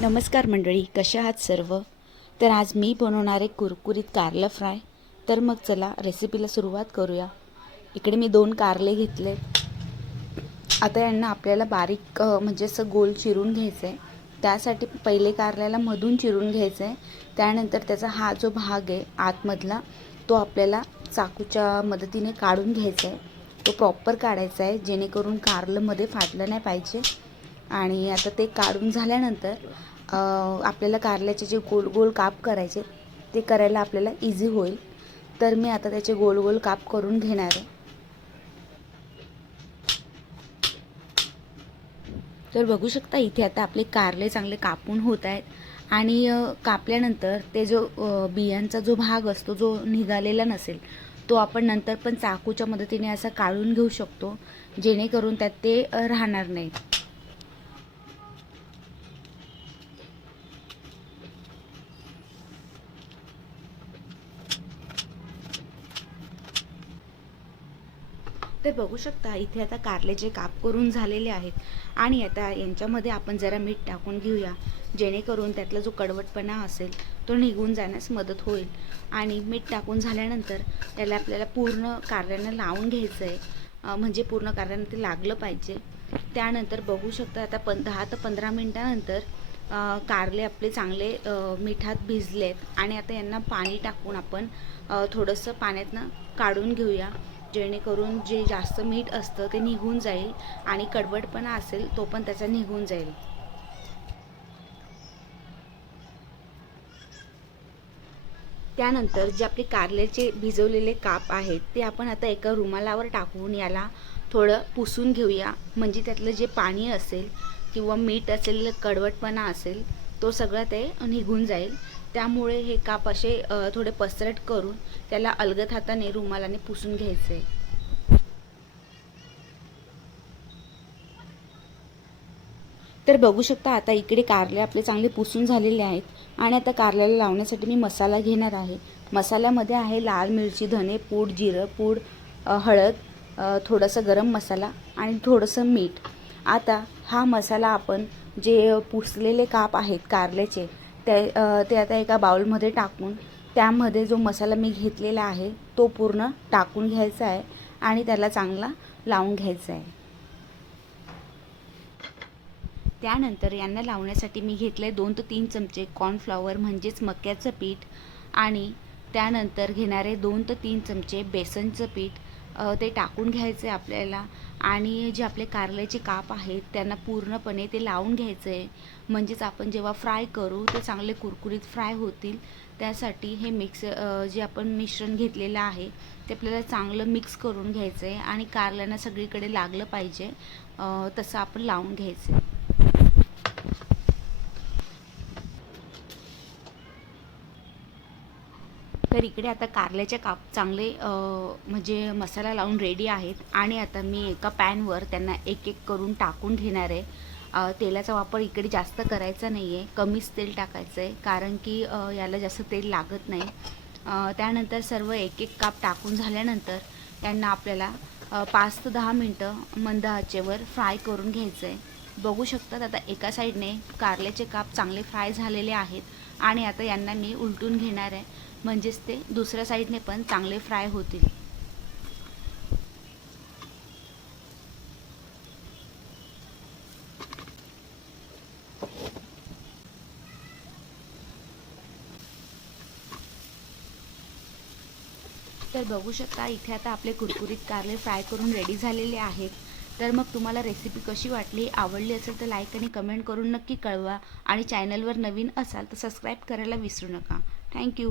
नमस्कार मंडळी, कशा आहात सर्व? तर आज मी बनवणार आहे कुरकुरीत कारलं फ्राय. तर मग चला रेसिपीला सुरुवात करूया. इकडे मी 2 कारले घेतले. आता यांना आपल्याला बारीक म्हणजे असं गोल चिरून घ्यायचं आहे. त्यासाठी पहिले कारल्याला मधून चिरून घ्यायचं आहे. त्यानंतर त्याचा हा जो भाग आहे आतमधला, तो आपल्याला चाकूच्या मदतीने काढून घ्यायचा आहे. तो प्रॉपर काढायचा आहे, जेणेकरून कारलंमध्ये फाटलं नाही पाहिजे. आणि आता ते काढून झाल्यानंतर आपल्याला कारल्याचे जे गोल गोल काप करायचे ते करायला आपल्याला इझी होईल. तर मी आता त्याचे गोल गोल काप करून घेणार आहे. तर बघू शकता इथे आता आपले कारले चांगले कापून होत आहेत आणि कापल्यानंतर ते जो बियांचा जो भाग असतो जो निघालेला नसेल तो आपण नंतर पण चाकूच्या मदतीने असा काढून घेऊ शकतो, जेणेकरून त्यात ते राहणार नाही. तर बघू शकता इथे आता कारल्याचे काप करून झालेले आहेत आणि आता यांच्यामध्ये आपण जरा मीठ टाकून घेऊया, जेणेकरून त्यातला जो कडवटपणा असेल तो निघून जाण्यास मदत होईल. आणि मीठ टाकून झाल्यानंतर त्याला आपल्याला पूर्ण कारल्यांना लावून घ्यायचं आहे, म्हणजे पूर्ण कारल्यांना ते लागलं पाहिजे. त्यानंतर बघू शकता आता 10 ते 15 मिनटानंतर कारले आपले चांगले मिठात भिजलेत आणि आता यांना पाणी टाकून आपण थोडंसं पाण्यातनं काढून घेऊया, जेणेकरून जे जास्त मीठ असतं ते निघून जाईल आणि कडवटपणा असेल तो पण त्याचा निघून जाईल. त्यानंतर जे आपले कारल्याचे भिजवलेले काप आहेत ते आपण आता एका रुमालावर टाकून याला थोडं पुसून घेऊया, म्हणजे त्यातलं जे पाणी असेल किंवा मीठ असेल, कडवटपणा असेल तो सगळं ते निघून जाईल. त्यामुळे हे काप असे थोडे पसरट करून त्याला अलगद हाताने रुमालाने पुसून घ्यायचे. तर बघू शकता आता इकडे कारले आपले चांगले पुसून झालेले आहेत आणि आता कारल्याला लावण्यासाठी मी मसाला घेणार आहे. मसाल्यामध्ये आहे लाल मिरची, धने पूड, जिरं पूड, हळद, थोडंसं गरम मसाला आणि थोडंसं मीठ. आता हा मसाला आपण जे पुसलेले काप आहेत कारल्याचे ते आता एका बाउलमध्ये टाकून त्यामध्ये जो मसाला मी घेतलेला आहे तो पूर्ण टाकून घ्यायचा आहे आणि त्याला चांगला लावून घ्यायचा आहे. त्यानंतर यांना लावण्यासाठी मी घेतले 2 ते 3 चमचे कॉर्नफ्लॉवर म्हणजेच मक्याचं पीठ आणि त्यानंतर घेणारे 2 ते 3 चमचे बेसनचं पीठ. ते टाकून घ्यायचे आपल्याला आणि जे आपले कारल्याचे काप आहेत त्यांना पूर्णपणे ते लावून घ्यायचं आहे, म्हणजेच आपण जेव्हा फ्राय करू ते चांगले कुरकुरीत फ्राय होतील. त्यासाठी हे जे आपण मिश्रण घेतलेलं आहे ते आपल्याला चांगलं मिक्स करून घ्यायचं आहे आणि कारल्यांना सगळीकडे लागलं पाहिजे तसं आपण लावून घ्यायचं आहे. तर इकडे आता कारल्याचे काप चांगले म्हणजे मसाला लावून रेडी आहेत आणि आता मी एका पॅनवर त्यांना एक एक करून टाकून घेणार आहे. तेलाचा वापर इकडे जास्त करायचा नाही आहे, कमीच तेल टाकायचं आहे, कारण की याला जास्त तेल लागत नाही. त्यानंतर सर्व एक एक काप टाकून झाल्यानंतर त्यांना आपल्याला 5 ते 10 मिनटं मंद आचेवर फ्राय करून घ्यायचं आहे. बघू शकतात आता एका साईडने कारल्याचे काप चांगले फ्राय झालेले आहेत आणि आता यांना मी उलटून घेणार आहे, म्हणजेच ते दुसऱ्या साईडने पण चांगले फ्राय होतील. तर बघू शकता इथे आता आपले कुरकुरीत कारले फ्राय करून रेडी झालेले आहेत. तर मग तुम्हाला रेसिपी कशी वाटली, आवडली असेल तर लाईक आणि कमेंट करून नक्की कळवा आणि चॅनलवर नवीन असाल तर सबस्क्राईब करायला विसरू नका. थँक्यू.